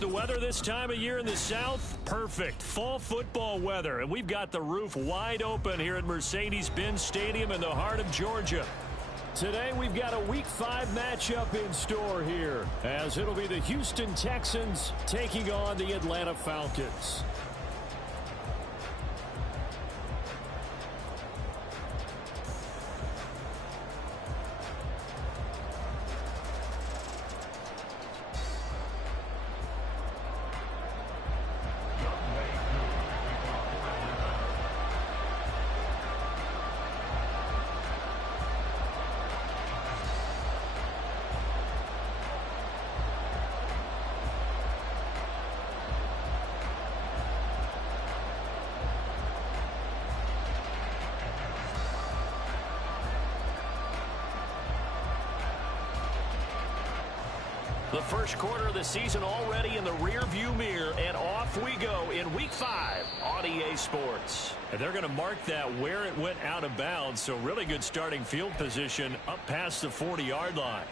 The weather this time of year in the South, perfect. Fall football weather, and we've got the roof wide open here at Mercedes-Benz Stadium in the heart of Georgia. Today we've got a Week 5 matchup in store here, as it'll be the Houston Texans taking on the Atlanta Falcons. The first quarter of the season already in the rearview mirror, and off we go in Week 5 on EA Sports. And they're going to mark that where it went out of bounds, so really good starting field position up past the 40-yard line.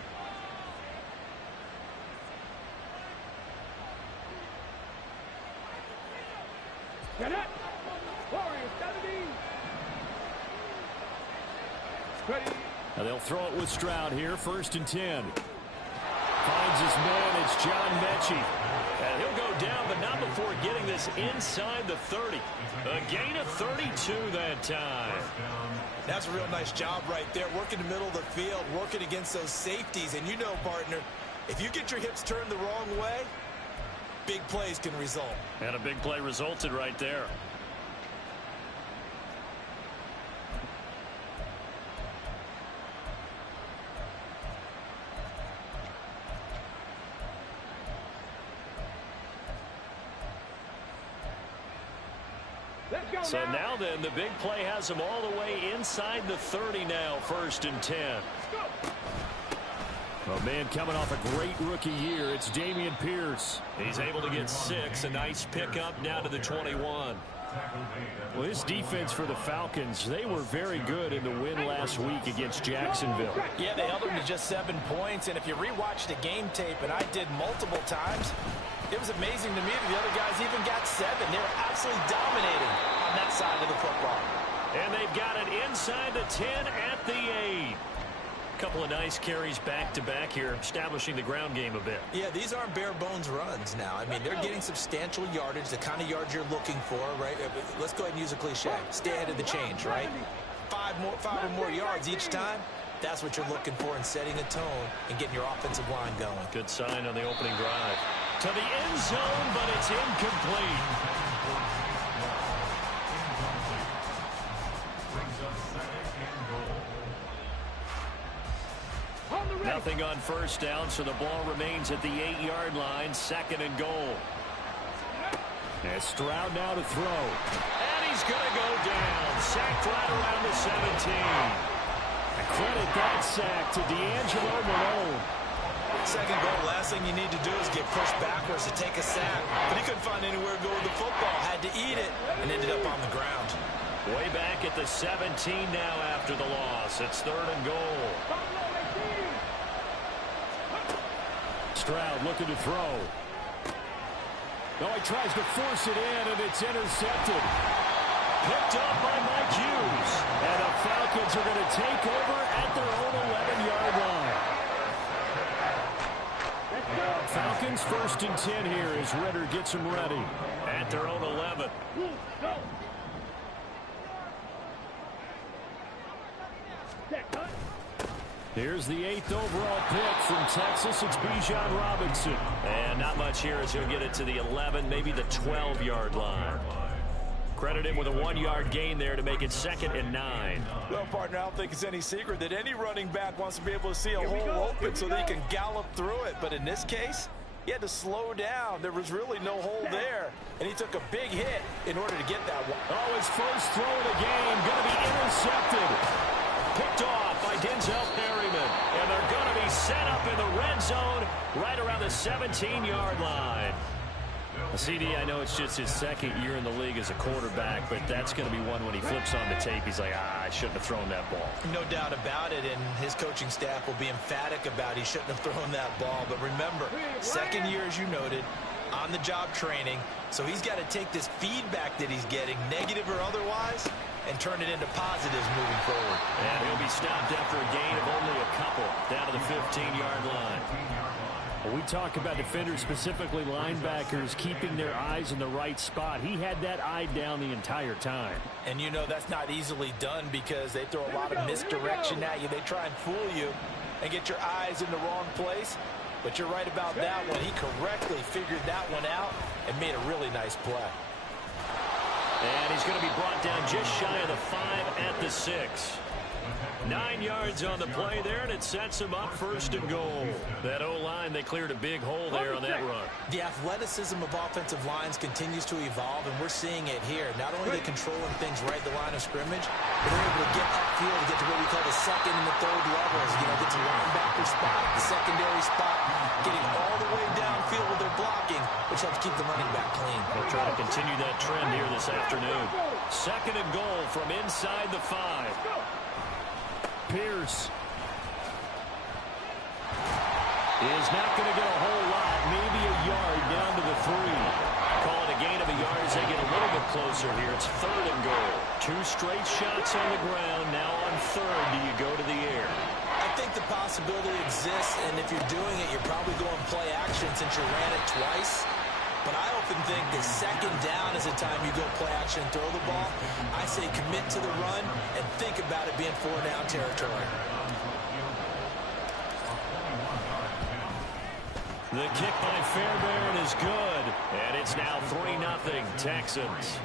Get it! Warriors 17. Ready. Now they'll throw it with Stroud here, 1st and 10. Finds his man, it's John Mechie. And he'll go down, but not before getting this inside the 30. A gain of 32 that time. That's a real nice job right there, working the middle of the field, working against those safeties. And you know, partner, if you get your hips turned the wrong way, big plays can result. And a big play resulted right there. So now then, the big play has him all the way inside the 30 now, 1st and 10. Oh, man, coming off a great rookie year, it's Dameon Pierce. He's able to get 6, a nice pickup down to the 21. Well, this defense for the Falcons, they were very good in the win last week against Jacksonville. Yeah, they held them to just 7 points, and if you rewatch the game tape, and I did multiple times, it was amazing to me that the other guys even got 7. They were absolutely dominating on that side of the football. And they've got it inside the 10 at the 8. Couple of nice carries back-to-back here, establishing the ground game a bit. Yeah, these aren't bare-bones runs now. I mean, they're getting substantial yardage, the kind of yards you're looking for, right? Let's go ahead and use a cliche. Stay ahead of the change, right? 5 or more yards each time. That's what you're looking for in setting a tone and getting your offensive line going. Good sign on the opening drive. To the end zone, but it's incomplete. Nothing on 1st down, so the ball remains at the 8-yard line, 2nd and goal. And Stroud now to throw. And he's going to go down. Sacked right around the 17. I credit that sack to D'Angelo Malone. 2nd goal, last thing you need to do is get pushed backwards to take a sack. But he couldn't find anywhere to go with the football. Had to eat it and ended up on the ground. Way back at the 17 now after the loss. It's 3rd and goal. Stroud looking to throw. No, he tries to force it in, and it's intercepted. Picked up by Mike Hughes. And the Falcons are going to take over at their own 11-yard line. Falcons 1st and 10 here as Ritter gets them ready. At their own 11. Here's the 8th overall pick from Texas. It's Bijan Robinson. And not much here as he'll get it to the 11, maybe the 12-yard line. Credit him with a 1-yard gain there to make it 2nd and 9. Well, partner, I don't think it's any secret that any running back wants to be able to see a hole open so they can gallop through it. But in this case, he had to slow down. There was really no hole there. And he took a big hit in order to get that one. Oh, his first throw of the game going to be intercepted. Picked off by Denzel Perryman. And they're going to be set up in the red zone right around the 17-yard line. CD, I know it's just his 2nd year in the league as a quarterback, but that's going to be one when he flips on the tape. He's like, I shouldn't have thrown that ball. No doubt about it, and his coaching staff will be emphatic about he shouldn't have thrown that ball. But remember, 2nd year, as you noted, on-the-job training. So he's got to take this feedback that he's getting, negative or otherwise, and turn it into positives moving forward. And he'll be stopped after a gain of only a couple down to the 15-yard line. We talk about defenders, specifically linebackers, keeping their eyes in the right spot. He had that eye down the entire time. And you know that's not easily done because they throw a lot of misdirection at you. They try and fool you and get your eyes in the wrong place. But you're right about that one. He correctly figured that one out and made a really nice play. And he's going to be brought down just shy of the 5 at the 6. 9 yards on the play there, and it sets him up 1st and goal. That O-line, they cleared a big hole there on that run. The athleticism of offensive lines continues to evolve, and we're seeing it here. Not only are they controlling things right at the line of scrimmage, but they're able to get upfield and get to what we call the second and the third levels. You know, get to linebacker spot, the secondary spot, getting all the way downfield with their blocking, which helps keep the running back clean. They'll try to continue that trend here this afternoon. 2nd and goal from inside the 5. Pierce is not going to get a whole lot, maybe a yard down to the 3. Call it a gain of a yard as they get a little bit closer here. It's 3rd and goal. 2 straight shots on the ground. Now on 3rd, do you go to the air? I think the possibility exists, and if you're doing it, you're probably going play action since you ran it twice. But I often think that 2nd down is the time you go play action and throw the ball. I say commit to the run and think about it being 4-down territory. The kick by Fairbairn is good, and it's now 3-0 Texans.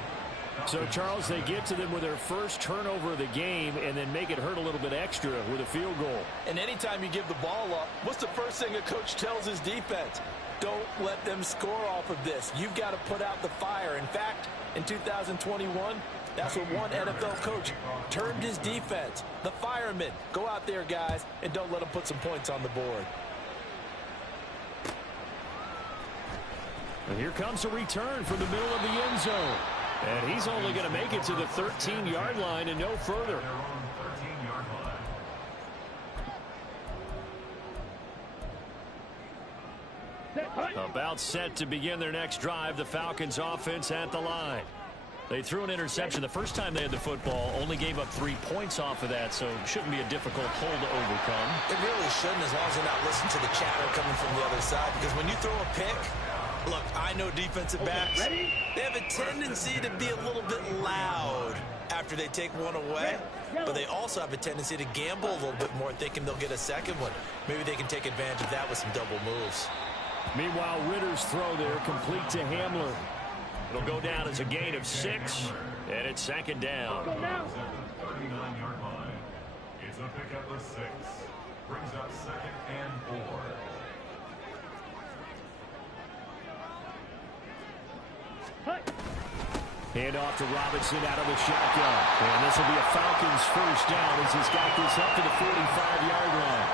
So, Charles, they get to them with their first turnover of the game and then make it hurt a little bit extra with a field goal. And anytime you give the ball up, what's the first thing a coach tells his defense? Don't let them score off of this. You've got to put out the fire. In fact, in 2021, that's what one NFL coach termed his defense. The firemen. Go out there, guys, and don't let them put some points on the board. And here comes a return from the middle of the end zone. And he's only going to make it to the 13-yard line and no further. About set to begin their next drive, the Falcons offense at the line. They threw an interception the first time they had the football, only gave up 3 points off of that, so it shouldn't be a difficult hole to overcome. It really shouldn't, as long as they're not listening to the chatter coming from the other side, because when you throw a pick, look, I know defensive backs, they have a tendency to be a little bit loud after they take one away, but they also have a tendency to gamble a little bit more, thinking they'll get a second one. Maybe they can take advantage of that with some double moves. Meanwhile, Ritter's throw there complete to Hamler. It'll go down as a gain of 6, and it's 2nd down. 39-yard line. It's a pickup of 6. Brings up 2nd and 4. Hand off to Robinson out of the shotgun. And this will be a Falcons first down as he's got this up to the 45-yard line.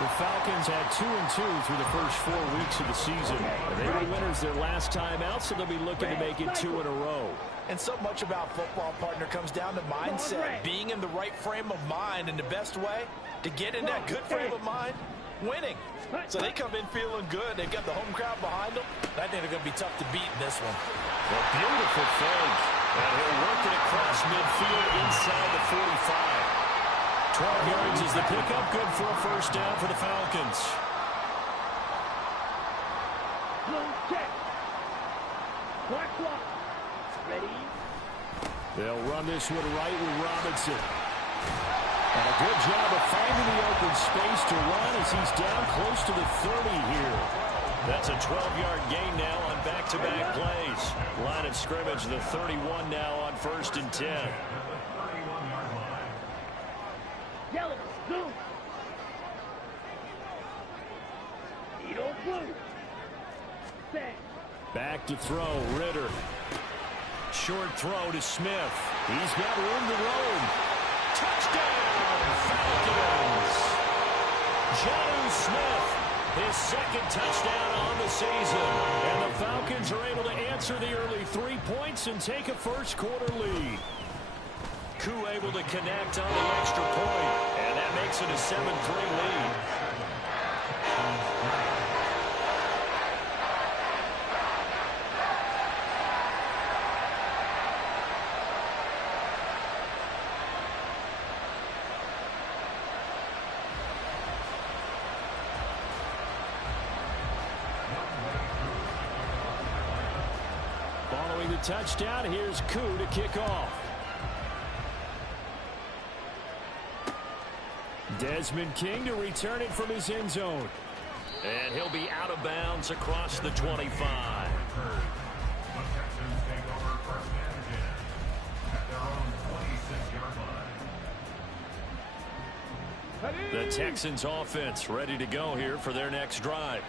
The Falcons had 2-2 through the first 4 weeks of the season. They were winners their last time out, so they'll be looking to make it 2 in a row. And so much about football, partner, comes down to mindset. Being in the right frame of mind, and the best way to get in that good frame of mind, winning. So they come in feeling good. They've got the home crowd behind them. I think they're going to be tough to beat in this one. A beautiful fake. And he'll work it across midfield inside the 45. 12 yards is the pickup. Good for a first down for the Falcons. Ready? They'll run this one right with Robinson. And a good job of finding the open space to run as he's down close to the 30 here. That's a 12-yard gain now on back-to-back plays. Line of scrimmage, the 31 now on 1st and 10. Yellow, blue. Edo blue. Set. Back to throw, Ritter. Short throw to Smith. He's got room to roam. Touchdown, Falcons! Jonnu Smith, his 2nd touchdown on the season. And the Falcons are able to answer the early 3 points and take a first-quarter lead. Koo able to connect on the extra point, and that makes it a 7-3 lead. Throwing the touchdown, here's Koo to kick off. Desmond King to return it from his end zone. And he'll be out of bounds across the 25. The Texans take over first and 10 at their own 26-yard line. The Texans offense ready to go here for their next drive.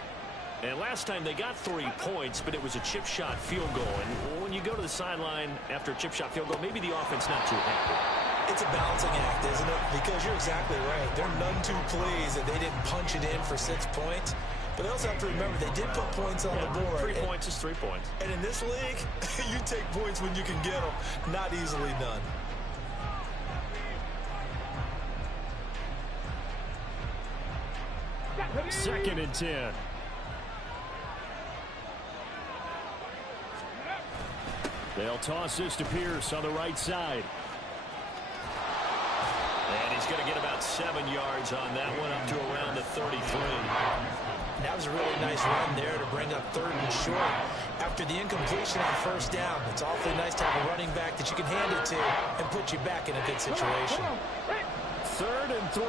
And last time they got 3 points, but it was a chip shot field goal. And when you go to the sideline after a chip shot field goal, maybe the offense not too happy. It's a balancing act, isn't it? Because you're exactly right. They're none too pleased that they didn't punch it in for 6 points. But they also have to remember they did put points on the board. 3 points is 3 points. And in this league, you take points when you can get them. Not easily done. Second and 10. They'll toss this to Pierce on the right side. And he's going to get about 7 yards on that one, up to around the 33. That was a really nice run there to bring up 3rd and short. After the incompletion on 1st down, it's awfully nice to have a running back that you can hand it to and put you back in a good situation. 3rd and 3.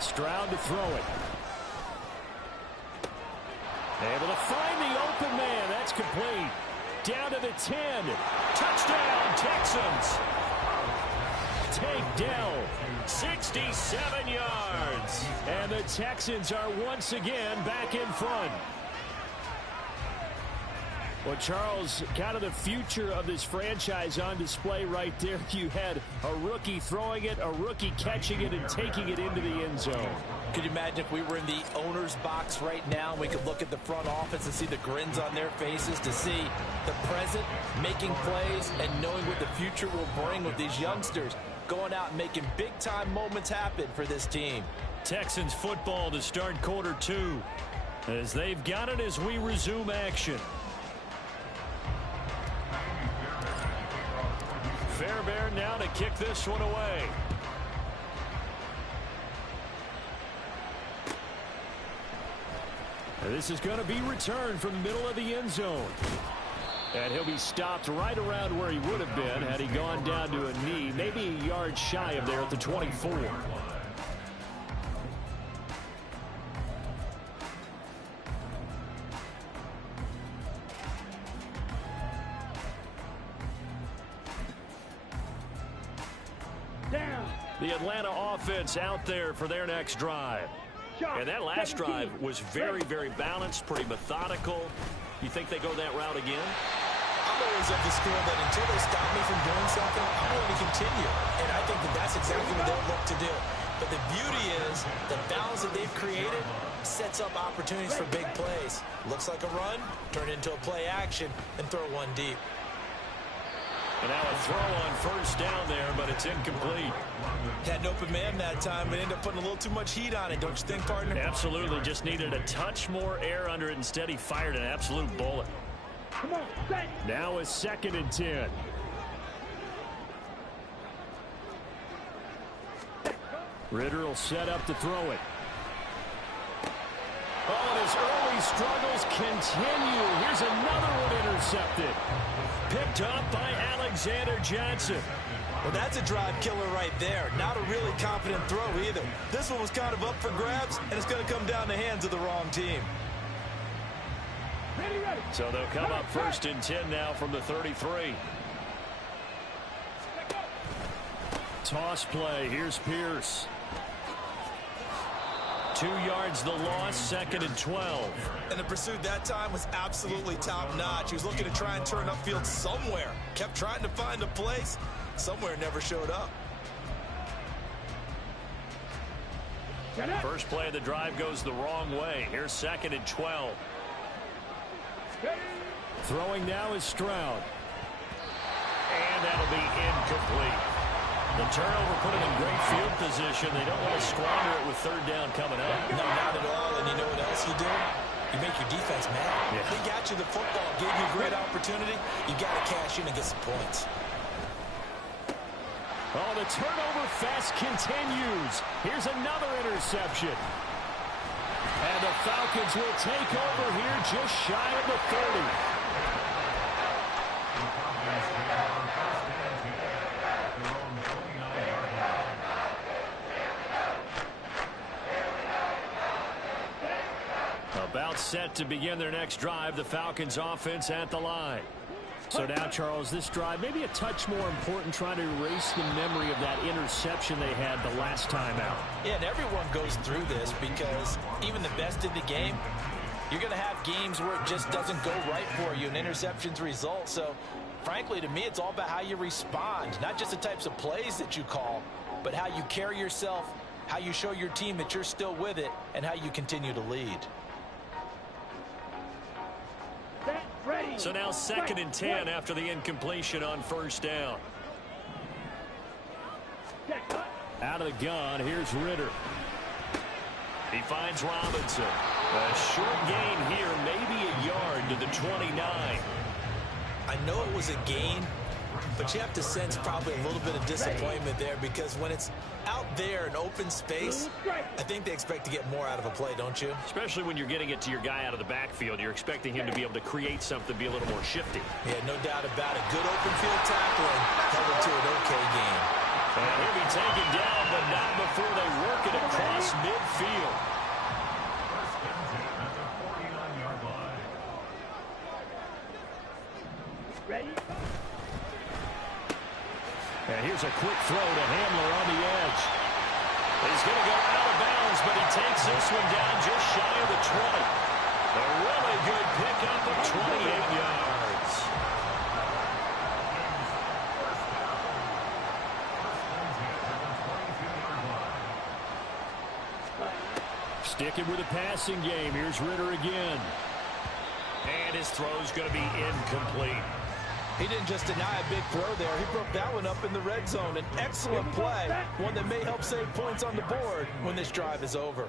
Stroud to throw it. Able to find the open man. That's complete. Down to the 10. Touchdown, Texans. Takedown. 67 yards. And the Texans are once again back in front. Well, Charles, kind of the future of this franchise on display right there. You had a rookie throwing it, a rookie catching it, and taking it into the end zone. Could you imagine if we were in the owner's box right now, we could look at the front office and see the grins on their faces, to see the present making plays and knowing what the future will bring with these youngsters going out and making big-time moments happen for this team. Texans football to start quarter 2, as they've got it as we resume action. Fairbairn now to kick this one away. And this is going to be returned from the middle of the end zone. And he'll be stopped right around where he would have been had he gone down to a knee, maybe a yard shy of there at the 24. The Atlanta offense out there for their next drive. And that last drive was very, very balanced, pretty methodical. You think they go that route again? I'm always of the school that until they stop me from doing something, I'm going to continue. And I think that that's exactly what they'll look to do. But the beauty is the balance that they've created sets up opportunities for big plays. Looks like a run, turn it into a play action, and throw one deep. And now a throw on 1st down there, but it's incomplete. Had an open man that time, but ended up putting a little too much heat on it, don't you think, partner? Absolutely. Just needed a touch more air under it. Instead, he fired an absolute bullet. Come on, set. Now a 2nd and 10. Ritter will set up to throw it. Oh, and his early struggles continue. Here's another one intercepted. Picked up by Alexander Johnson. Well, that's a drive killer right there. Not a really confident throw either. This one was kind of up for grabs, and it's going to come down the hands of the wrong team. Ready, ready. So they'll come up 1st and 10 now from the 33. Toss play. Here's Pierce. 2 yards the loss, 2nd and 12. And the pursuit that time was absolutely top-notch. He was looking to try and turn upfield somewhere. Kept trying to find a place. Somewhere never showed up. First play of the drive goes the wrong way. Here's 2nd and 12. Throwing now is Stroud. And that'll be incomplete. The turnover put him in great field position. They don't want to squander it with 3rd down coming up. No, not at all. And you know what else you do? You make your defense mad. Yeah. They got you the football, gave you a great opportunity. You got to cash in and get some points. Oh, the turnover fest continues. Here's another interception. And the Falcons will take over here just shy of the 30. About set to begin their next drive, the Falcons offense at the line. So now, Charles, this drive maybe a touch more important, trying to erase the memory of that interception they had the last time out. Yeah, and everyone goes through this because even the best in the game, you're going to have games where it just doesn't go right for you and interceptions result. So, frankly, to me, it's all about how you respond, not just the types of plays that you call, but how you carry yourself, how you show your team that you're still with it, and how you continue to lead. So now 2nd and 10 after the incompletion on 1st down. Out of the gun, here's Ritter. He finds Robinson. A short gain here, maybe a yard to the 29. I know it was a gain, but you have to sense probably a little bit of disappointment there, because when it's out there in open space, I think they expect to get more out of a play, don't you? Especially when you're getting it to your guy out of the backfield. You're expecting him to be able to create something, be a little more shifty. Yeah, no doubt about it. Good open field tackling, held to an okay gain. And he'll be taken down, but not before they work it across midfield. Ready? And here's a quick throw to Hamler on the edge. He's going to go out of bounds, but he takes this one down just shy of the 20. A really good pickup of 28 yards. Sticking with the passing game. Here's Ritter again. And his throw's going to be incomplete. He didn't just deny a big throw there. He broke that one up in the red zone. An excellent play, one that may help save points on the board when this drive is over.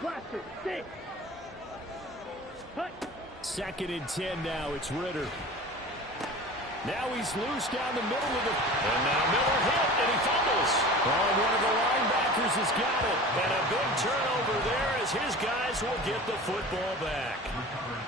Cluster, 6. Hut. 2nd and 10 now. It's Ritter. Now he's loose down the middle of the... And now Miller hit, and he fumbles. Oh, one of the linebackers has got it. And a big turnover there as his guys will get the football back.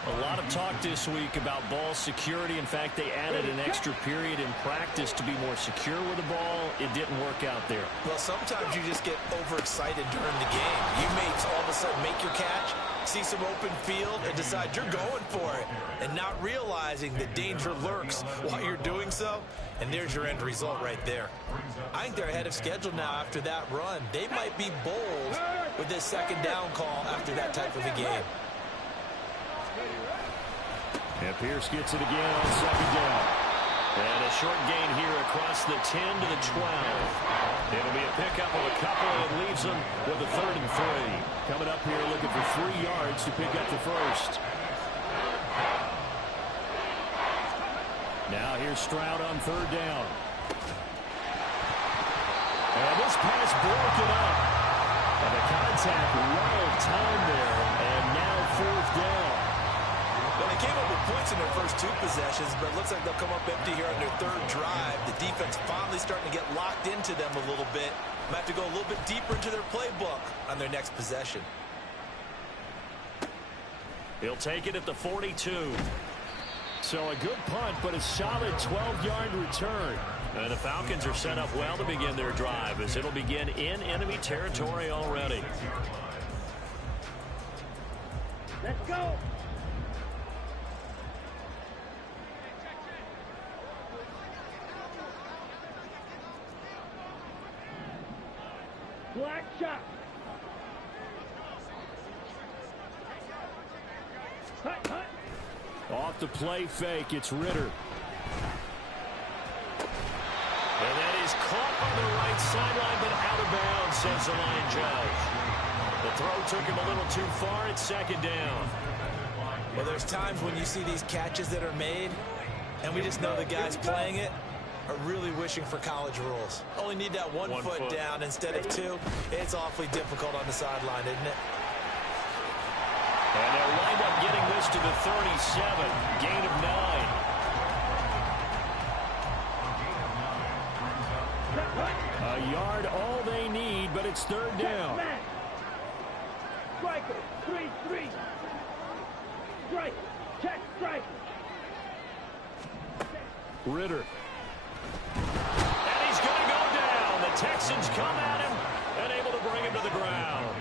A lot of talk this week about ball security. In fact, they added an extra period in practice to be more secure with the ball. It didn't work out there. Well, sometimes you just get overexcited during the game. You may all of a sudden make your catch, see some open field, and decide you're going for it, and not realizing the danger lurks while you're doing so. And there's your end result right there. I think they're ahead of schedule now after that run. They might be bold with this 2nd down call after that type of a game. And Pierce gets it again on 2nd down. And a short gain here across the 10 to the 12. It'll be a pickup of a couple, and it leaves them with a 3rd and 3. Coming up here looking for 3 yards to pick up the first. Now here's Stroud on 3rd down. And this pass broken up. And the contact well timed there. And now 4th down. Well, they came up with points in their first 2 possessions, but it looks like they'll come up empty here on their 3rd drive. The defense finally starting to get locked into them a little bit. Might have to go a little bit deeper into their playbook on their next possession. He'll take it at the 42. So a good punt, but a solid 12-yard return. And the Falcons are set up well to begin their drive, as it'll begin in enemy territory already. Let's go. Black shot. Hut, hut. Off the play fake, it's Ritter. And that is caught on the right sideline, but out of bounds, says the line judge. The throw took him a little too far. It's 2nd down. Well, there's times when you see these catches that are made, and we just know the guys playing it are really wishing for college rules. Only need that one foot down instead of 2. It's awfully difficult on the sideline, isn't it? And they'll wind up getting this to the 37. Gain of 9. A yard, all they need, but it's third down. Man. Striker, 3-3. Strike, check, strike. Ritter. And he's going to go down. The Texans come at him and able to bring him to the ground.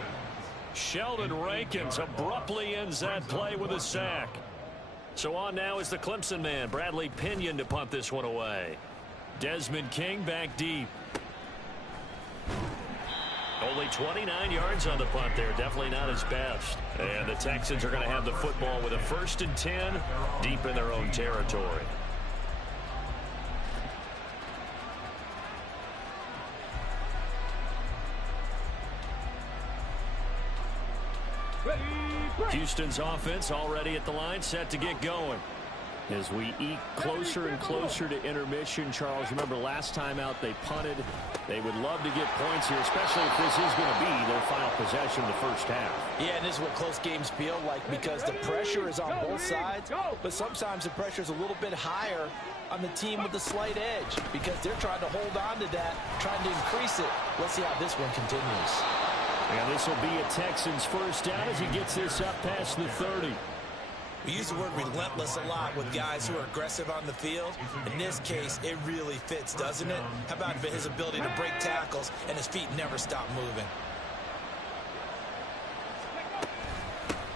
Sheldon Rankins abruptly ends that play with a sack. So on now is the Clemson man, Bradley Pinion, to punt this one away. Desmond King back deep. Only 29 yards on the punt there. Definitely not his best. And the Texans are going to have the football with a 1st and 10 deep in their own territory. Houston's offense already at the line, set to get going. As we eke closer and closer to intermission, Charles, remember last time out they punted. They would love to get points here, especially if this is going to be their final possession of the first half. Yeah, and this is what close games feel like because the pressure is on both sides, but sometimes the pressure is a little bit higher on the team with the slight edge because they're trying to hold on to that, trying to increase it. Let's see how this one continues. And this will be a Texans first down as he gets this up past the 30. We use the word relentless a lot with guys who are aggressive on the field. In this case, it really fits, doesn't it? How about his ability to break tackles and his feet never stop moving?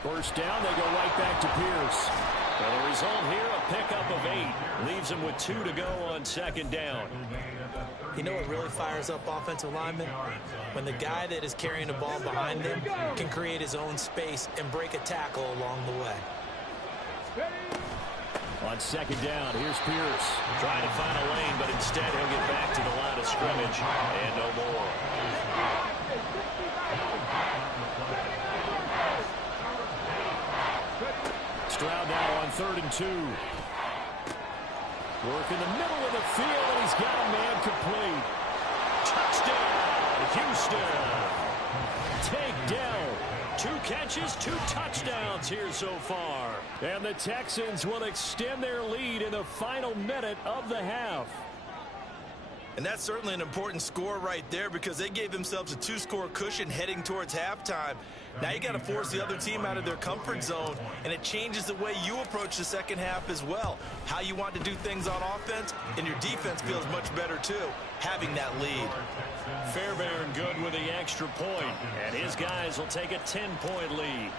First down, they go right back to Pierce. Well, the result here, a pickup of 8. Leaves him with 2 to go on 2nd down. You know what really fires up offensive linemen? When the guy that is carrying the ball behind them can create his own space and break a tackle along the way. On 2nd down, here's Pierce. Trying to find a lane, but instead he'll get back to the line of scrimmage and no more. Stroud now on 3rd and 2. Work in the middle of the field, and he's got a man complete. Touchdown, Houston. Take down. 2 catches, 2 touchdowns here so far. And the Texans will extend their lead in the final minute of the half. And that's certainly an important score right there because they gave themselves a 2-score cushion heading towards halftime. Now you got to force the other team out of their comfort zone, and it changes the way you approach the second half as well. How you want to do things on offense, and your defense feels much better too, having that lead. Fairbairn good with the extra point, and his guys will take a 10-point lead.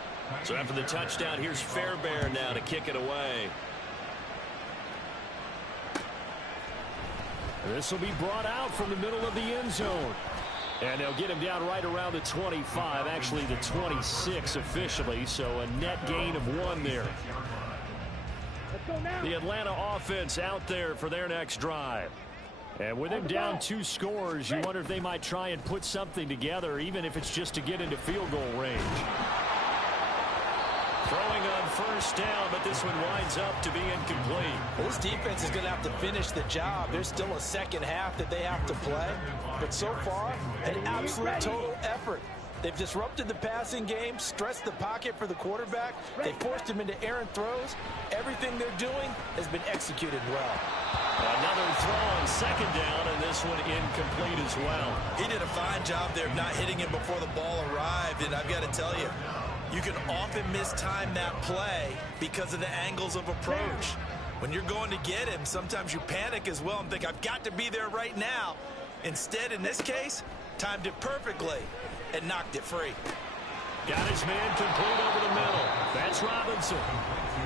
So after the touchdown, here's Fairbairn now to kick it away. This will be brought out from the middle of the end zone. And they'll get him down right around the 25, actually the 26 officially, so a net gain of 1 there. The Atlanta offense out there for their next drive. And with him down 2 scores, you wonder if they might try and put something together, even if it's just to get into field goal range. Throwing on 1st down, but this one winds up to be incomplete. Well, this defense is going to have to finish the job. There's still a second half that they have to play. But so far, an absolute total effort. They've disrupted the passing game, stressed the pocket for the quarterback. They forced him into errant throws. Everything they're doing has been executed well. Another throw on 2nd down, and this one incomplete as well. He did a fine job there of not hitting him before the ball arrived, and I've got to tell you, you can often mistime that play because of the angles of approach. When you're going to get him, sometimes you panic as well and think, I've got to be there right now. Instead, in this case, timed it perfectly and knocked it free. Got his man complete over the middle. That's Robinson.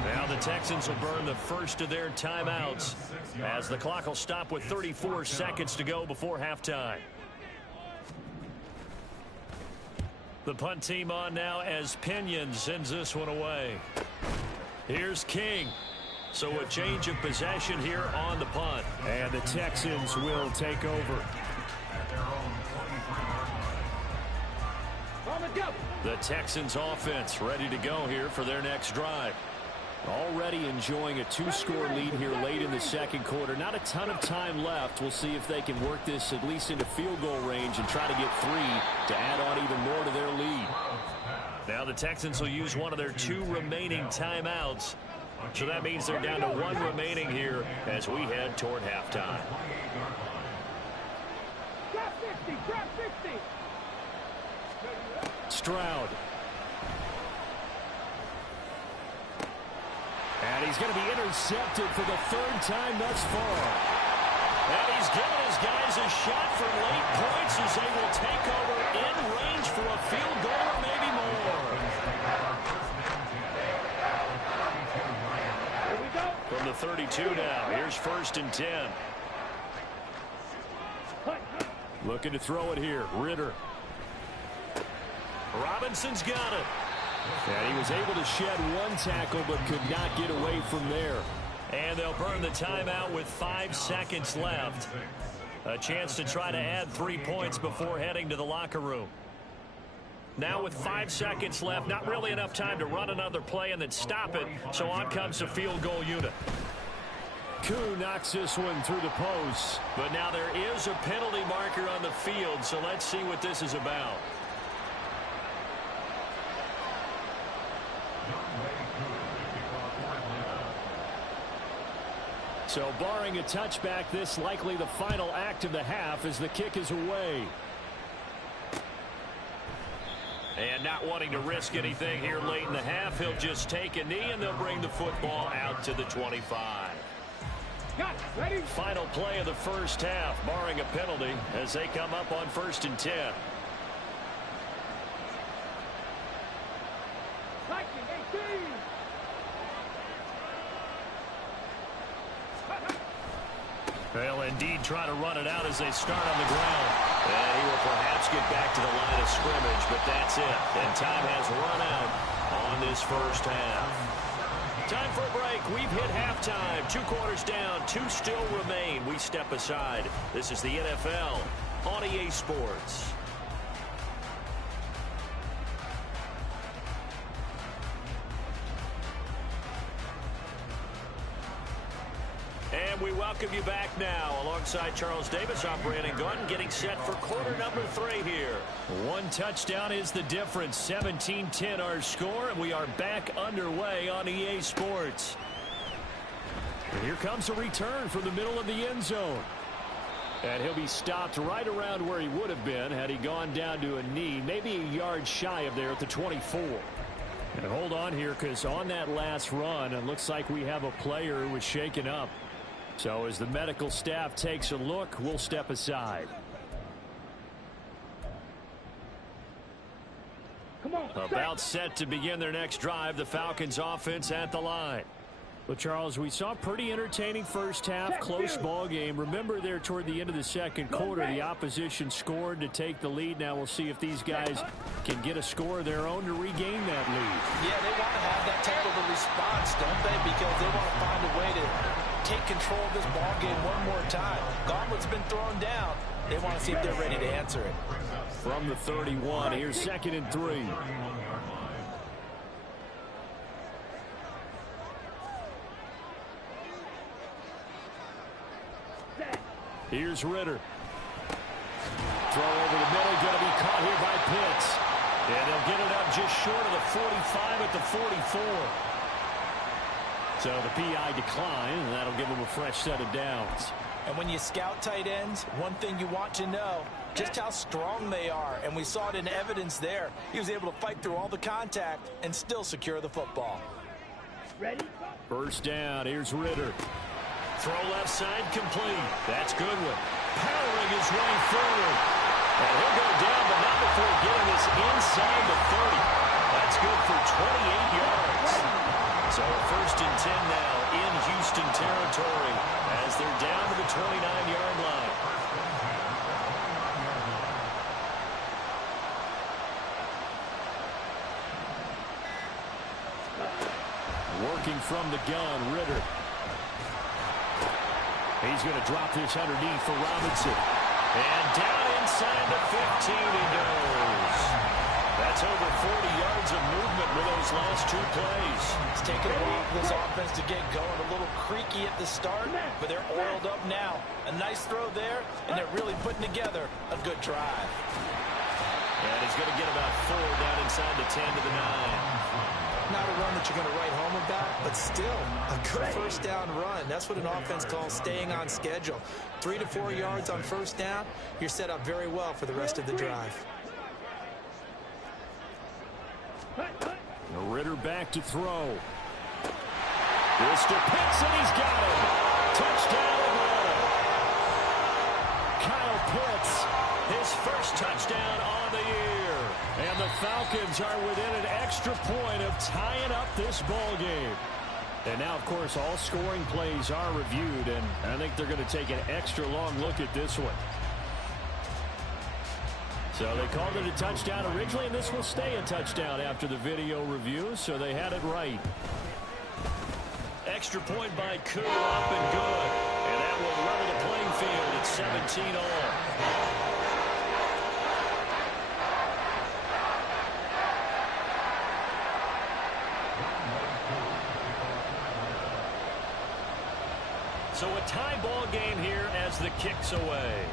Now the Texans will burn the first of their timeouts as the clock will stop with 34 seconds to go before halftime. The punt team on now as Pinion sends this one away. Here's King. So a change of possession here on the punt. And the Texans will take over. The Texans offense ready to go here for their next drive. Already enjoying a 2-score lead here late in the 2nd quarter. Not a ton of time left. We'll see if they can work this at least into field goal range and try to get 3 to add on even more to their lead. Now the Texans will use one of their 2 remaining timeouts. So that means they're down to 1 remaining here as we head toward halftime. Stroud. And he's going to be intercepted for the third time thus far. And he's given his guys a shot for late points as they will take over in range for a field goal or maybe more. Here we go. From the 32 now, here's 1st and 10. Looking to throw it here. Ritter. Robinson's got it. And he was able to shed one tackle but could not get away from there. And they'll burn the timeout with 5 seconds left. A chance to try to add 3 points before heading to the locker room. Now with 5 seconds left, not really enough time to run another play and then stop it. So on comes the field goal unit. Koo knocks this one through the post. But now there is a penalty marker on the field, so let's see what this is about. So barring a touchback, this likely the final act of the half as the kick is away. And not wanting to risk anything here late in the half, he'll just take a knee and they'll bring the football out to the 25. Got it. Ready? Final play of the first half, barring a penalty, as they come up on 1st and 10. Liking 18. They'll indeed try to run it out as they start on the ground. And he will perhaps get back to the line of scrimmage, but that's it. And time has run out on this first half. Time for a break. We've hit halftime. 2 quarters down. 2 still remain. We step aside. This is the NFL on EA Sports. And we welcome you back now alongside Charles Davis, operating gun, getting set for quarter number 3 here. 1 touchdown is the difference. 17-10 our score, and we are back underway on EA Sports. And here comes a return from the middle of the end zone. And he'll be stopped right around where he would have been had he gone down to a knee, maybe a yard shy of there at the 24. And hold on here, because on that last run, it looks like we have a player who was shaken up. So as the medical staff takes a look, we'll step aside. Come on. About set to begin their next drive. The Falcons offense at the line. Well, Charles, we saw a pretty entertaining first half, close ball game. Remember there toward the end of the second quarter, the opposition scored to take the lead. Now we'll see if these guys can get a score of their own to regain that lead. Yeah, they want to have that type of a response, don't they? Because they want to find a way to take control of this ball game one more time. Gauntlet's been thrown down. They want to see if they're ready to answer it. From the 31, here's 2nd and 3. Here's Ritter. Throw over the middle, going to be caught here by Pitts. And they'll get it up just short of the 45 at the 44. So the PI decline, and that'll give them a fresh set of downs. And when you scout tight ends, one thing you want to know, just how strong they are. And we saw it in evidence there. He was able to fight through all the contact and still secure the football. Ready? First down, here's Ritter. Throw left side complete. That's Goodwin. Powering his way forward. And he'll go down, but not before getting this inside the 30. That's good for 28 yards. So 1st and 10 now in Houston territory as they're down to the 29-yard line. Working from the gun, Ritter. He's going to drop this underneath for Robinson. And down inside the 15 he goes. That's over 40 yards of movement with those last 2 plays. It's taken a while for this offense to get going. A little creaky at the start, but they're oiled up now. A nice throw there, and they're really putting together a good drive. And he's going to get about 4 down inside the 10 to the 9. Not a run that you're going to write home about, but still a good first down run. That's what an offense calls staying on schedule. 3 to 4 yards on first down, you're set up very well for the rest of the drive. back to throw. This to Pitts, and he's got it. Touchdown, Atlanta. Kyle Pitts, his first touchdown on the year. And the Falcons are within an extra point of tying up this ball game. And now, of course, all scoring plays are reviewed, and I think they're going to take an extra long look at this one. So they called it a touchdown originally, and this will stay a touchdown after the video review, so they had it right. Extra point by Koo, up and good. And that will level the playing field at 17 all. So a tie ball game here as the kick's away.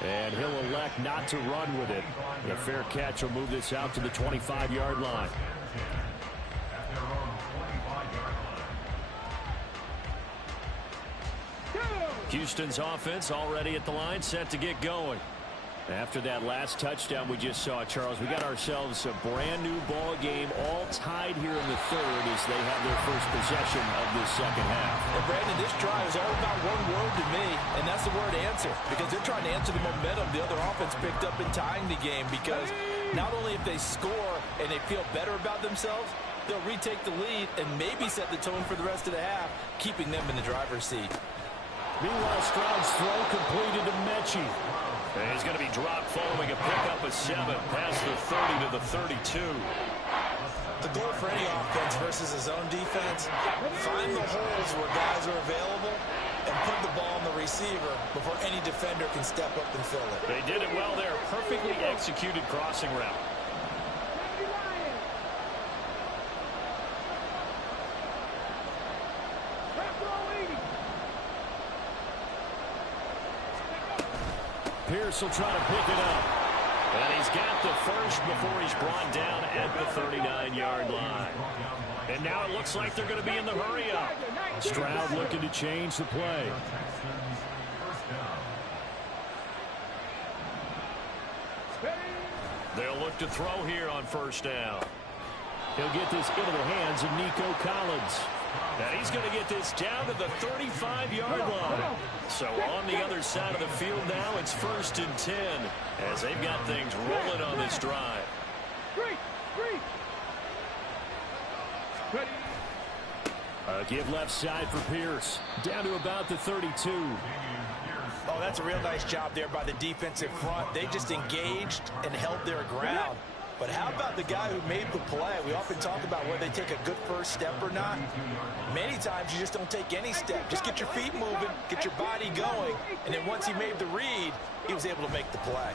And he'll elect not to run with it. And a fair catch will move this out to the 25-yard line. Houston's offense already at the line, set to get going. After that last touchdown we just saw, Charles, we got ourselves a brand new ball game, all tied here in the third as they have their first possession of this second half. And Brandon, this drive is all about one word to me, and that's the word answer, because they're trying to answer the momentum the other offense picked up in tying the game, because not only if they score and they feel better about themselves, they'll retake the lead and maybe set the tone for the rest of the half, keeping them in the driver's seat. Meanwhile, Stroud's throw completed to Mechie. And he's going to be dropped following a pickup of 7 past the 30 to the 32. The goal for any offense versus his own defense, find the holes where guys are available and put the ball on the receiver before any defender can step up and fill it. They did it well there. Perfectly executed crossing route. Pierce will try to pick it up. And he's got the first before he's brought down at the 39-yard line. And now it looks like they're going to be in the hurry-up. Stroud looking to change the play. They'll look to throw here on first down. He'll get this into the hands of Nico Collins. And he's going to get this down to the 35-yard line. So on the other side of the field now, it's 1st and 10 as they've got things rolling on this drive. Give left side for Pierce. Down to about the 32. Oh, that's a real nice job there by the defensive front. They just engaged and held their ground. But how about the guy who made the play? We often talk about whether they take a good first step or not. Many times you just don't take any step. Just get your feet moving, get your body going, and then once he made the read, he was able to make the play.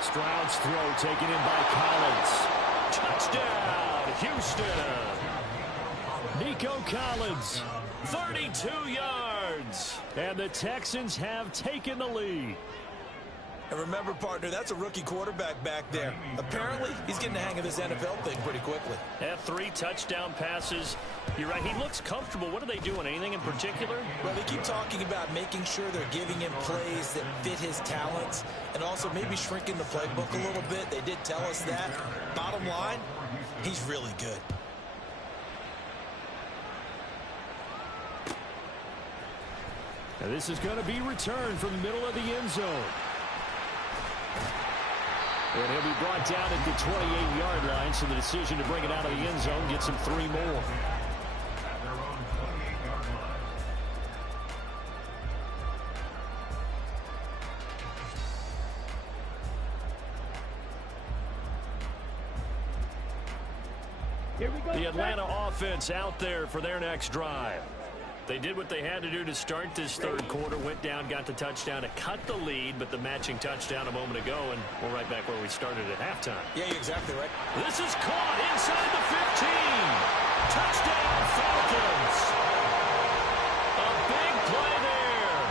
Stroud's throw taken in by Collins. Touchdown, Houston. Nico Collins. 32 yards. And the Texans have taken the lead. And remember, partner, that's a rookie quarterback back there. Apparently, he's getting the hang of this NFL thing pretty quickly. Have 3 touchdown passes. You're right, he looks comfortable. What are they doing? Anything in particular? Well, they keep talking about making sure they're giving him plays that fit his talents and also maybe shrinking the playbook a little bit. They did tell us that. Bottom line, he's really good. Now this is going to be returned from the middle of the end zone. And he'll be brought down at the 28-yard line, so the decision to bring it out of the end zone gets him 3 more. The Atlanta offense out there for their next drive. They did what they had to do to start this third quarter, went down, got the touchdown to cut the lead, but the matching touchdown a moment ago, and we're right back where we started at halftime. Yeah, you're exactly right. This is caught inside the 15. Touchdown, Falcons. A big play there.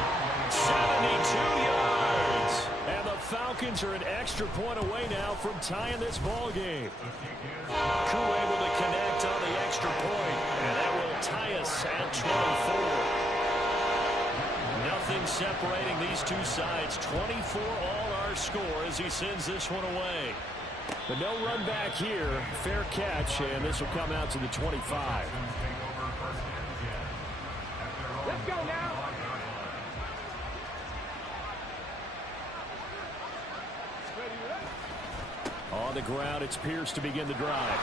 72 yards. And the Falcons are an extra point away now from tying this ball game. Koo able to connect on the extra point, and that will tie us at 24. Nothing separating these two sides. 24 all our score as he sends this one away. But no run back here. Fair catch, and this will come out to the 25. Let's go now. On the ground, it's Pierce to begin the drive.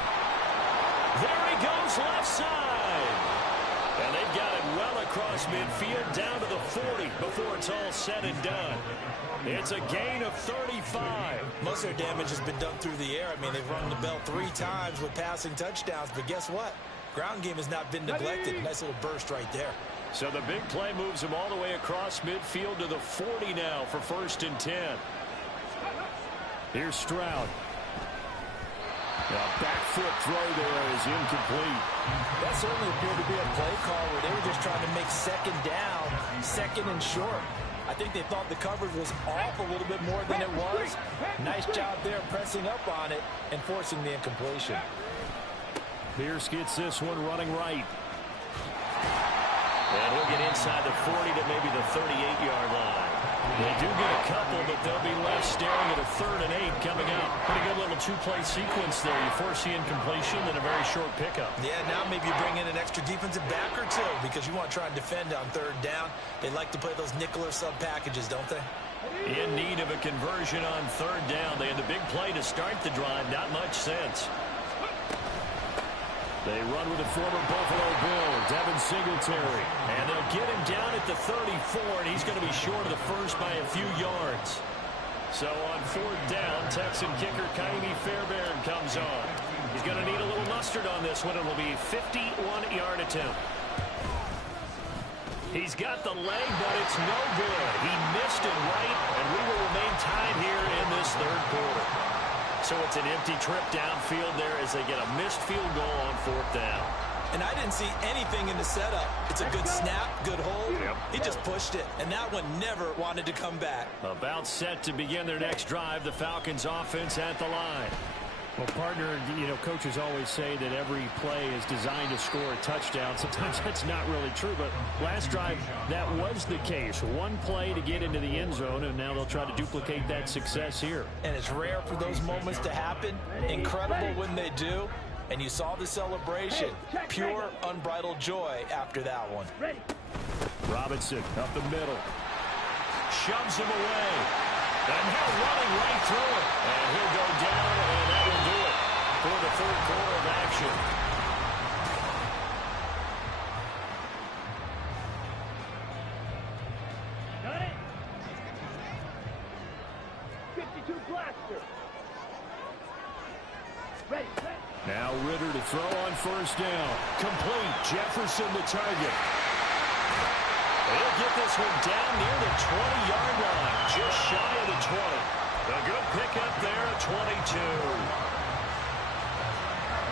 There he goes, left side. And they've got it well across midfield, down to the 40 before it's all said and done. It's a gain of 35. Most of their damage has been done through the air. I mean, they've rung the bell 3 times with passing touchdowns, but guess what? Ground game has not been neglected. Nice little burst right there. So the big play moves him all the way across midfield to the 40 now for 1st and 10. Here's Stroud. The back foot throw there is incomplete. That certainly appeared to be a play call where they were just trying to make 2nd down, 2nd and short. I think they thought the coverage was off a little bit more than it was. Nice job there pressing up on it and forcing the incompletion. Pierce gets this one running right. And he'll get inside the 40 to maybe the 38-yard line. They do get a couple, but they'll be left staring at a 3rd and 8 coming up. Pretty good little 2-play sequence there. You force the incompletion, then a very short pickup. Yeah, now maybe you bring in an extra defensive back or 2 because you want to try and defend on 3rd down. They like to play those nickel or sub packages, don't they? In need of a conversion on 3rd down. They had the big play to start the drive. Not much sense. They run with the former Buffalo Bill, Devin Singletary. And they'll get him down at the 34, and he's going to be short of the first by a few yards. So on 4th down, Texan kicker Kaimi Fairbairn comes on. He's going to need a little mustard on this one. It'll be a 51-yard attempt. He's got the leg, but it's no good. He missed it right, and we will remain tied here in this 3rd quarter. So it's an empty trip downfield there as they get a missed field goal on 4th down. And I didn't see anything in the setup. It's a good snap, good hold. Yep. He just pushed it, and that one never wanted to come back. About set to begin their next drive, the Falcons offense at the line. Well, partner, you know, coaches always say that every play is designed to score a touchdown. Sometimes that's not really true, but last drive, that was the case. One play to get into the end zone, and now they'll try to duplicate that success here. And it's rare for those moments to happen. Incredible when they do. And you saw the celebration. Pure, unbridled joy after that one. Robinson up the middle. Shoves him away. And he'll running right through it. And he'll go down, and that will do it for the 3rd quarter of action. Got it. 52 blaster. Ready. Now Ritter to throw on 1st down. Complete. Jefferson the target. He'll get this one down near the 20-yard line, just shy of the 20. A good pickup there at 22.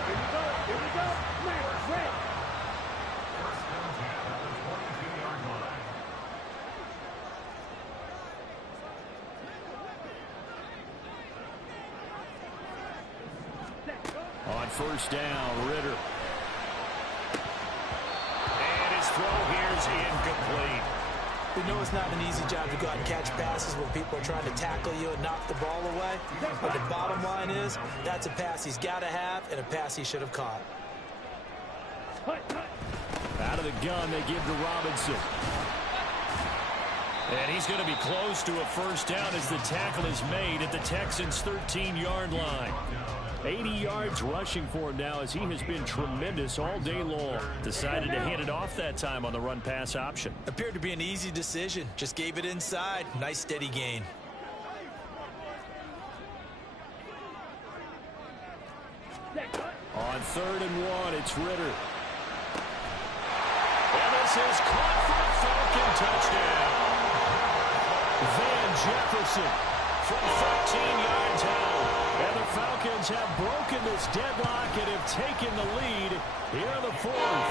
Here we go. Smash. Red. On 1st down, Ritter. And his throw here is incomplete. We know it's not an easy job to go out and catch passes when people are trying to tackle you and knock the ball away. But the bottom line is, that's a pass he's got to have and a pass he should have caught. Out of the gun, they give to Robinson. And he's going to be close to a 1st down as the tackle is made at the Texans' 13-yard line. 80 yards rushing for him now as he has been tremendous all day long. Decided to hand it off that time on the run-pass option. Appeared to be an easy decision. Just gave it inside. Nice steady gain. On 3rd and 1, it's Ritter. And this is caught for a Falcon touchdown. Van Jefferson from 13 yards out. And the Falcons have broken this deadlock and have taken the lead here in the 4th.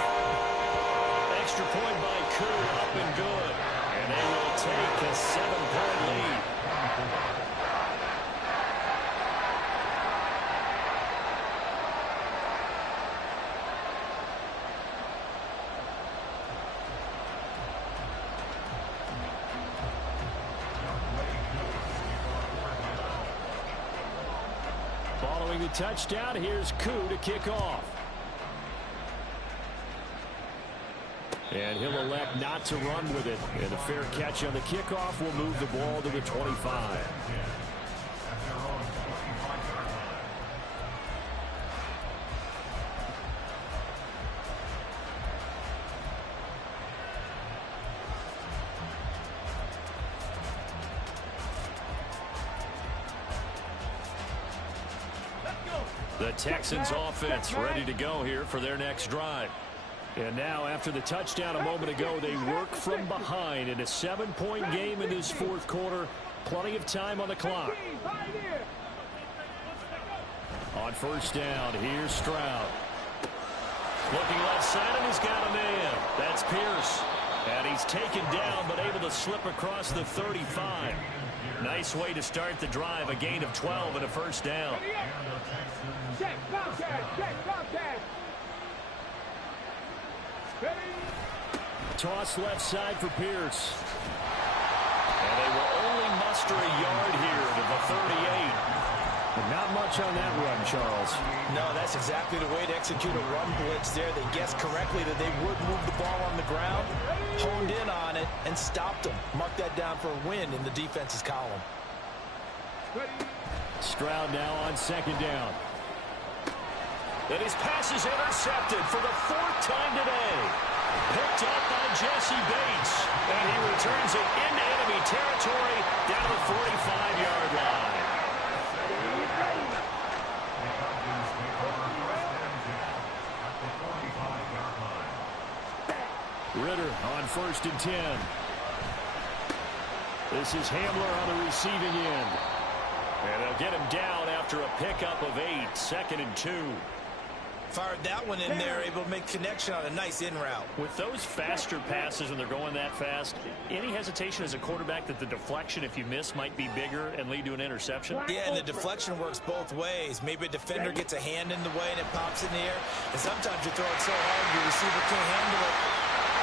Extra point by Koo, up and good. And they will take a 7-point lead. Following the touchdown, here's Koo to kick off. And he'll elect not to run with it. And a fair catch on the kickoff will move the ball to the 25. The Texans offense ready to go here for their next drive. And now, after the touchdown a moment ago, they work from behind in a 7-point game in this fourth quarter. Plenty of time on the clock. On first down, here's Stroud. Looking left side, and he's got a man. That's Pierce. And he's taken down, but able to slip across the 35. Nice way to start the drive. A gain of 12 and a first down. Check, Falcons. Toss left side for Pierce. And they will only muster a yard here to the 38. But not much on that run, Charles. No, that's exactly the way to execute a run blitz there. They guessed correctly that they would move the ball on the ground, honed in on it, and stopped them. Mark that down for a win in the defense's column. Stroud now on second down. And his pass is intercepted for the 4th time today. Picked up by Jesse Bates. And he returns it into enemy territory down to the 45-yard line. Ritter on 1st and 10. This is Hamler on the receiving end. And they'll get him down after a pickup of 8. 2nd and 2. Fired that one in there, able to make connection on a nice in route. With those faster passes when they're going that fast, any hesitation as a quarterback that the deflection, if you miss, might be bigger and lead to an interception? Yeah, and the deflection works both ways. Maybe a defender gets a hand in the way and it pops in the air. And sometimes you throw it so hard your receiver can't handle it.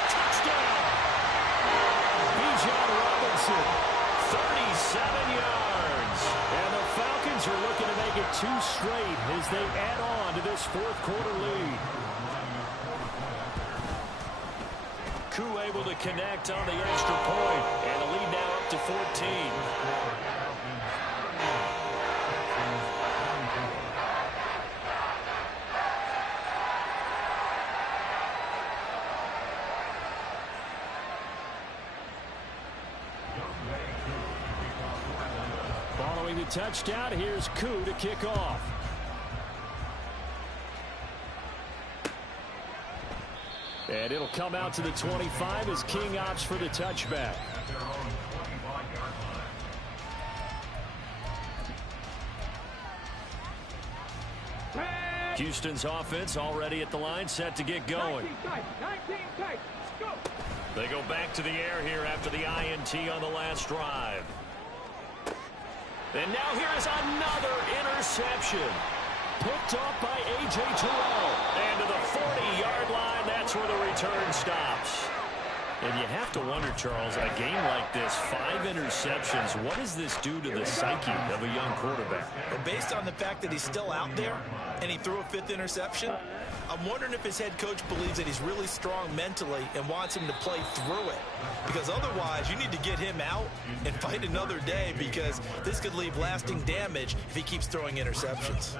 Touchdown! Bijan Robinson, 37 yards. And the Falcons are looking to make it 2 straight as they add on to this fourth quarter lead. Koo able to connect on the extra point, and the lead now up to 14. Following the touchdown, here's Koo to kick off. And it'll come out to the 25 as King opts for the touchback. Houston's offense already at the line, set to get going. 19 tight. Go. They go back to the air here after the INT on the last drive. And now here is another interception. Picked off by A.J. Terrell. And to the 40-yard line, that's where the return stops. And you have to wonder, Charles, a game like this, 5 interceptions, what does this do to the psyche of a young quarterback? Well, based on the fact that he's still out there and he threw a 5th interception, I'm wondering if his head coach believes that he's really strong mentally and wants him to play through it. Because otherwise, you need to get him out and fight another day, because this could leave lasting damage if he keeps throwing interceptions.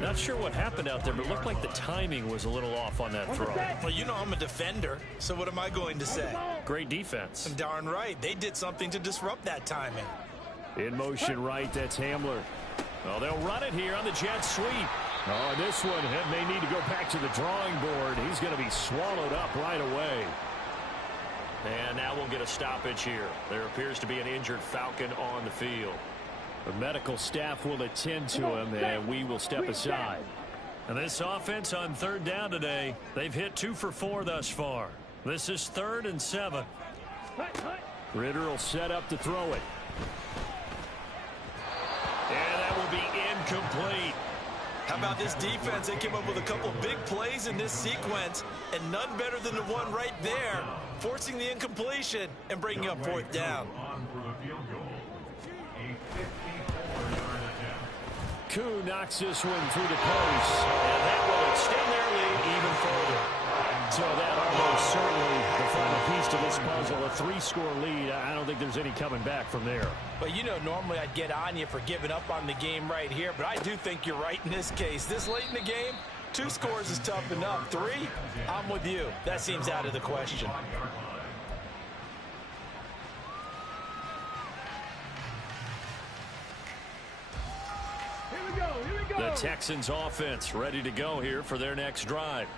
Not sure what happened out there, but it looked like the timing was a little off on that throw. Well, you know I'm a defender, so what am I going to say? Great defense. Darn right. They did something to disrupt that timing. In motion right, that's Hamler. Well, they'll run it here on the jet sweep. Oh, and this one may need to go back to the drawing board. He's going to be swallowed up right away. And now we'll get a stoppage here. There appears to be an injured Falcon on the field. The medical staff will attend to him, and we will step aside. And this offense on 3rd down today, they've hit 2 for 4 thus far. This is 3rd and 7. Ritter will set up to throw it. And that will be incomplete. How about this defense? They came up with a couple big plays in this sequence, and none better than the one right there, forcing the incompletion and bringing up 4th down. Koo knocks this one through the post. And that will extend their lead even further. So that almost certainly the final piece to this puzzle, a 3-score lead. I don't think there's any coming back from there. But, you know, normally I'd get on you for giving up on the game right here, but I do think you're right in this case. This late in the game, 2 scores is tough enough. 3, I'm with you. That seems out of the question. The Texans offense ready to go here for their next drive.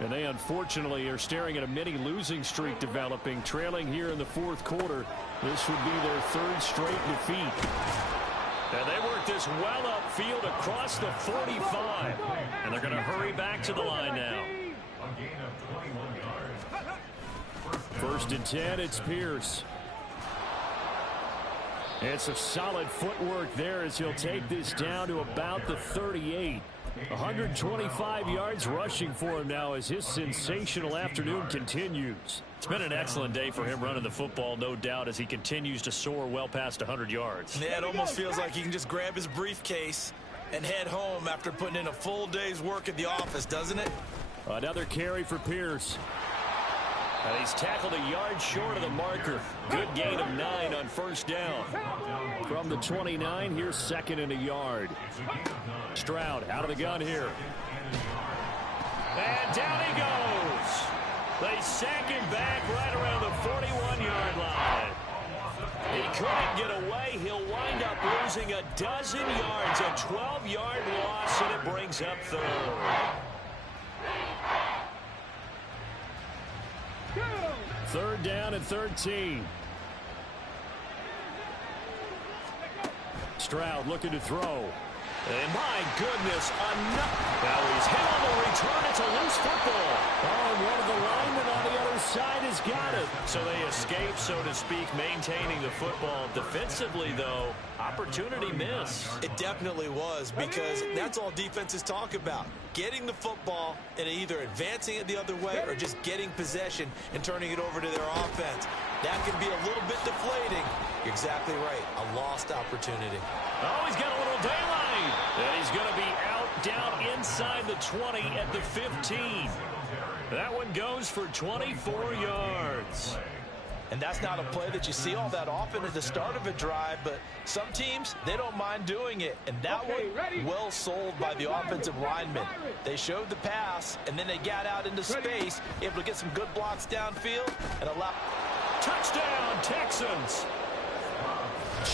And they unfortunately are staring at a mini losing streak developing, trailing here in the 4th quarter. This would be their 3rd straight defeat. And they work this well upfield across the 45. And they're going to hurry back to the line now. A gain of 21 yards. First and 10, it's Pierce. And some solid footwork there as he'll take this down to about the 38. 125 yards rushing for him now as his sensational afternoon continues. It's been an excellent day for him running the football, no doubt, as he continues to soar well past 100 yards. Yeah, it almost feels like he can just grab his briefcase and head home after putting in a full day's work at the office, doesn't it? Another carry for Pierce. And he's tackled a yard short of the marker. Good gain of 9 on first down. From the 29, here's 2nd and a yard. Stroud out of the gun here. And down he goes. They sack him back right around the 41-yard line. He couldn't get away. He'll wind up losing a dozen yards. A 12-yard loss, and it brings up 3rd. 3rd down and 13. Stroud looking to throw. And my goodness, now he's hit on the return. It's a loose football. Oh, and one of the linemen on the other side has got it. So they escape, so to speak, maintaining the football. Defensively, though, opportunity miss. It definitely was, because that's all defenses talk about. Getting the football and either advancing it the other way or just getting possession and turning it over to their offense. That can be a little bit deflating. You're exactly right. A lost opportunity. Oh, he's got a little daylight. And he's going to be out down inside the 20 at the 15. That one goes for 24 yards. And that's not a play that you see all that often at the start of a drive, but some teams, they don't mind doing it. And that one, well sold by the offensive linemen. They showed the pass, and then they got out into space, able to get some good blocks downfield and allow. Touchdown, Texans.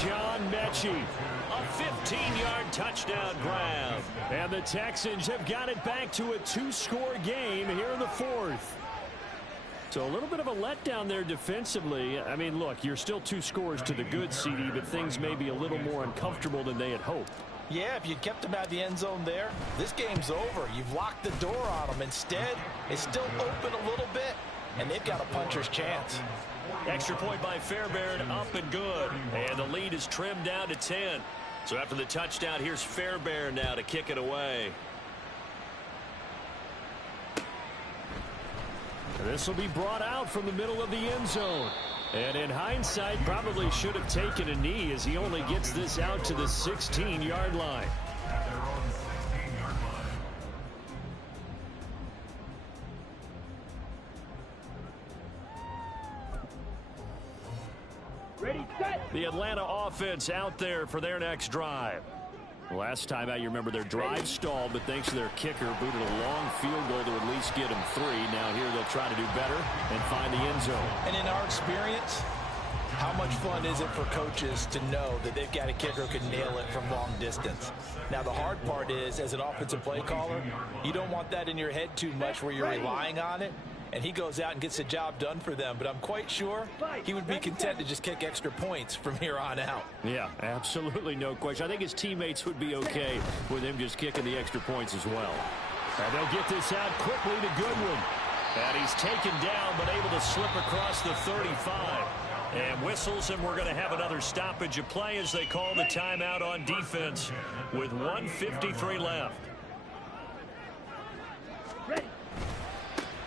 John Mechie. A 15-yard touchdown grab. And the Texans have got it back to a 2-score game here in the 4th. So a little bit of a letdown there defensively. I mean, look, you're still 2 scores to the good, CD, but things may be a little more uncomfortable than they had hoped. Yeah, if you kept them out of the end zone there, this game's over. You've locked the door on them. Instead, it's still open a little bit, and they've got a puncher's chance. Extra point by Fairbairn, up and good. And the lead is trimmed down to 10. So after the touchdown, here's Fairbairn now to kick it away. This will be brought out from the middle of the end zone. And in hindsight, probably should have taken a knee as he only gets this out to the 16-yard line. The Atlanta offense out there for their next drive. Last time out, you remember their drive stalled, but thanks to their kicker, booted a long field goal to at least get them 3. Now here they'll try to do better and find the end zone. And in our experience, how much fun is it for coaches to know that they've got a kicker who can nail it from long distance? Now the hard part is, as an offensive play caller, you don't want that in your head too much where you're relying on it. And he goes out and gets the job done for them. But I'm quite sure he would be content to just kick extra points from here on out. Yeah, absolutely no question. I think his teammates would be okay with him just kicking the extra points as well. And they'll get this out quickly to Goodwin. And he's taken down but able to slip across the 35. And whistles, and we're going to have another stoppage of play as they call the timeout on defense with 1:53 left.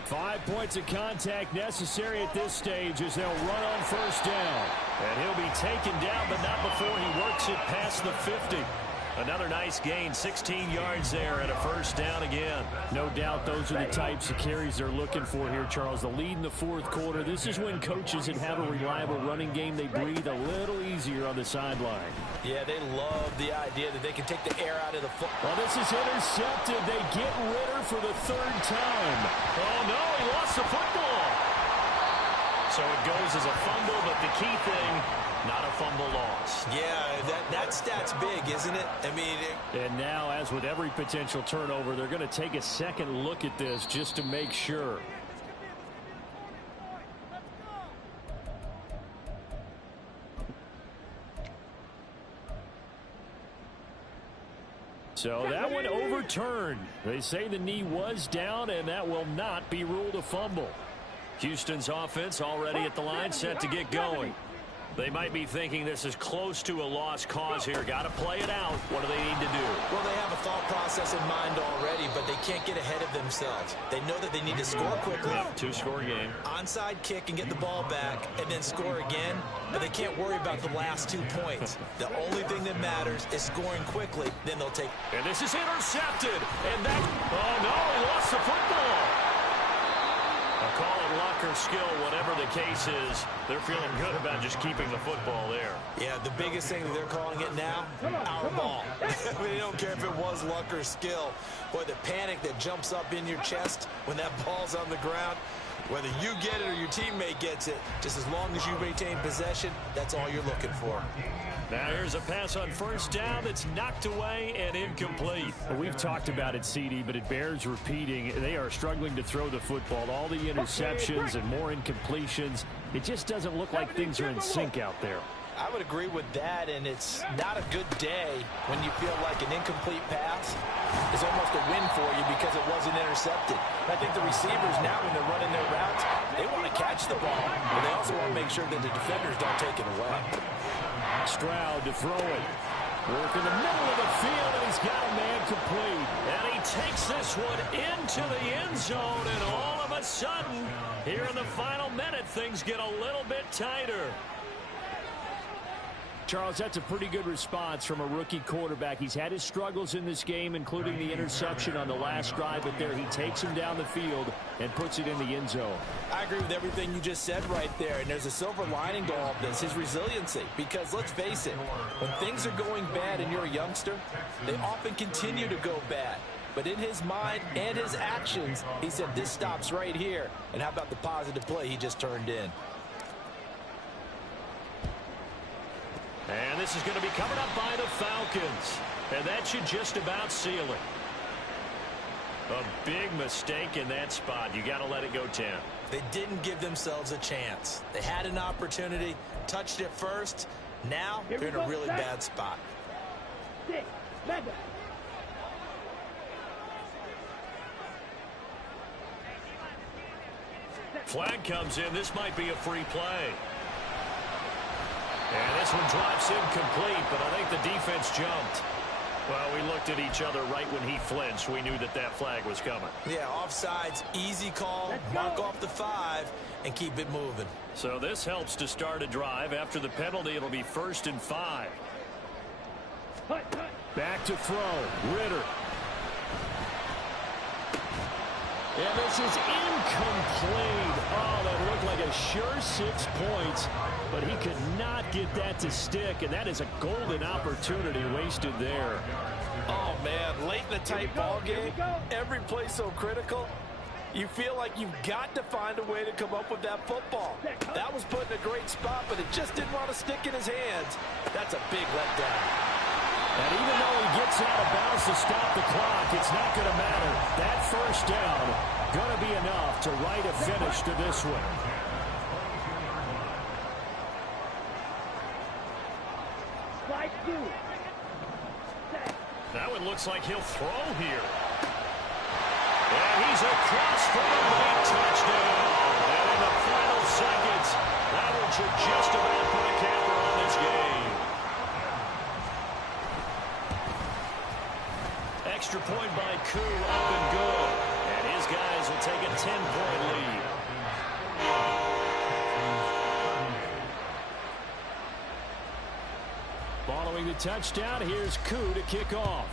5 points of contact necessary at this stage as they'll run on first down. And he'll be taken down, but not before he works it past the 50. Another nice gain, 16 yards there and a first down again. No doubt those are the types of carries they're looking for here, Charles. The lead in the fourth quarter. This is when coaches that have a reliable running game, they breathe a little easier on the sideline. Yeah, they love the idea that they can take the air out of the football. Well, this is intercepted. They get Ritter for the third time. Oh, no, he lost the football. So it goes as a fumble, but the key thing, not a fumble loss. Yeah, that stat's big, isn't it? I mean... And now, as with every potential turnover, they're going to take a second look at this just to make sure. So that one overturned. They say the knee was down, and that will not be ruled a fumble. Houston's offense already at the line, set to get going. They might be thinking this is close to a lost cause here. Got to play it out. What do they need to do? Well, they have a thought process in mind already, but they can't get ahead of themselves. They know that they need to score quickly. Yep, two-score game. Onside kick and get the ball back and then score again, but they can't worry about the last 2 points. The only thing that matters is scoring quickly, then they'll take... And this is intercepted. And that... Oh, no, he lost the football. I'll call it luck or skill, whatever the case is. They're feeling good about just keeping the football there. Yeah, the biggest thing that they're calling it now, our ball. I mean, they don't care if it was luck or skill. Boy, the panic that jumps up in your chest when that ball's on the ground, whether you get it or your teammate gets it, just as long as you maintain possession, that's all you're looking for. Now here's a pass on first down that's knocked away and incomplete. Well, we've talked about it, CD, but it bears repeating. They are struggling to throw the football. All the interceptions and more incompletions. It just doesn't look like things are in sync out there. I would agree with that, and it's not a good day when you feel like an incomplete pass is almost a win for you because it wasn't intercepted. I think the receivers now, when they're running their routes, they want to catch the ball, but they also want to make sure that the defenders don't take it away. Stroud to throw it. Work in the middle of the field, and he's got a man complete. And he takes this one into the end zone, and all of a sudden, here in the final minute, things get a little bit tighter. Charles, that's a pretty good response from a rookie quarterback. He's had his struggles in this game, including the interception on the last drive, but there he takes him down the field and puts it in the end zone. I agree with everything you just said right there, and there's a silver lining to all of this, his resiliency. Because let's face it, when things are going bad and you're a youngster, they often continue to go bad. But in his mind and his actions, he said this stops right here. And how about the positive play he just turned in? And this is going to be covered up by the Falcons. And that should just about seal it. A big mistake in that spot. You got to let it go 10. They didn't give themselves a chance. They had an opportunity, touched it first. Now they're in a really bad spot. Flag comes in. This might be a free play. And this one drops incomplete, but I think the defense jumped. Well, we looked at each other right when he flinched. We knew that that flag was coming. Yeah, offsides, easy call, mark off the 5, and keep it moving. So this helps to start a drive. After the penalty, it'll be 1st and 5. Back to throw. Ritter. And this is incomplete. Oh, that looked like a sure 6 points, but he could not get that to stick, and that is a golden opportunity wasted there. Oh, man, late in the tight ball game, every play so critical, you feel like you've got to find a way to come up with that football. That was put in a great spot, but it just didn't want to stick in his hands. That's a big letdown. And even though he gets out of bounds to stop the clock, it's not going to matter. That first down going to be enough to write a finish to this one. Now it looks like he'll throw here. And he's across for the late touchdown. And in the final seconds, that one should just about put a camper on this game. Extra point by Koo, up and good. And his guys will take a 10-point lead. Following to touchdown. Here's Koo to kick off.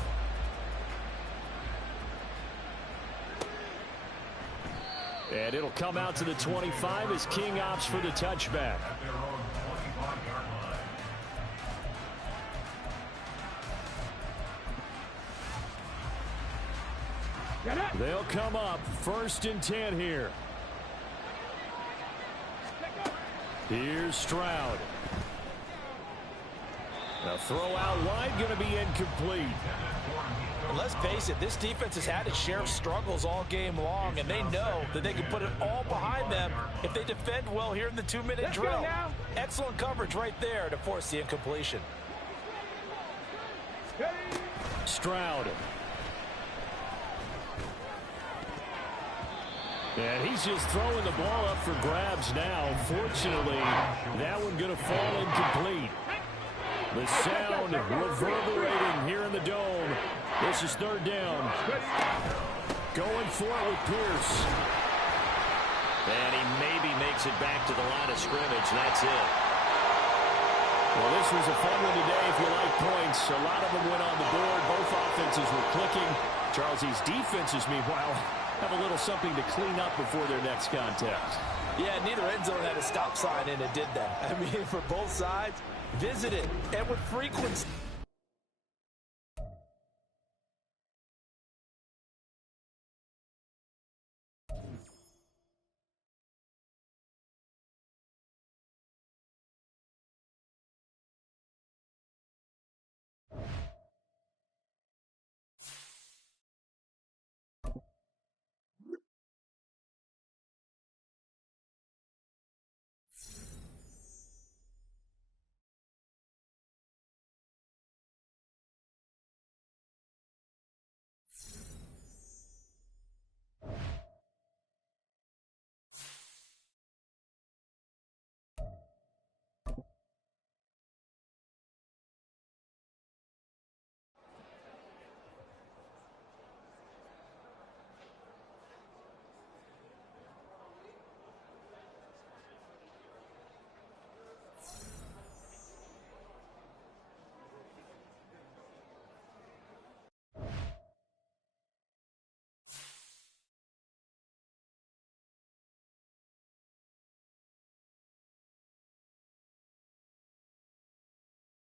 And it'll come out to the 25 as King opts for the touchback. At their own 25-yard line. They'll come up 1st and 10 here. Here's Stroud. The throw out wide going to be incomplete. And let's face it, this defense has had its share of struggles all game long, and they know that they can put it all behind them if they defend well here in the 2-minute drill. Excellent coverage right there to force the incompletion. Stroud. And he's just throwing the ball up for grabs now. Fortunately, that one going to fall incomplete. The sound reverberating here in the dome. This is 3rd down. Going for it with Pierce. And he maybe makes it back to the line of scrimmage. That's it. Well, this was a fun one today if you like points. A lot of them went on the board. Both offenses were clicking. Charles, these defenses, meanwhile, have a little something to clean up before their next contest. Yeah, neither end zone had a stop sign in it, did that? I mean, for both sides, visit it, and with frequency.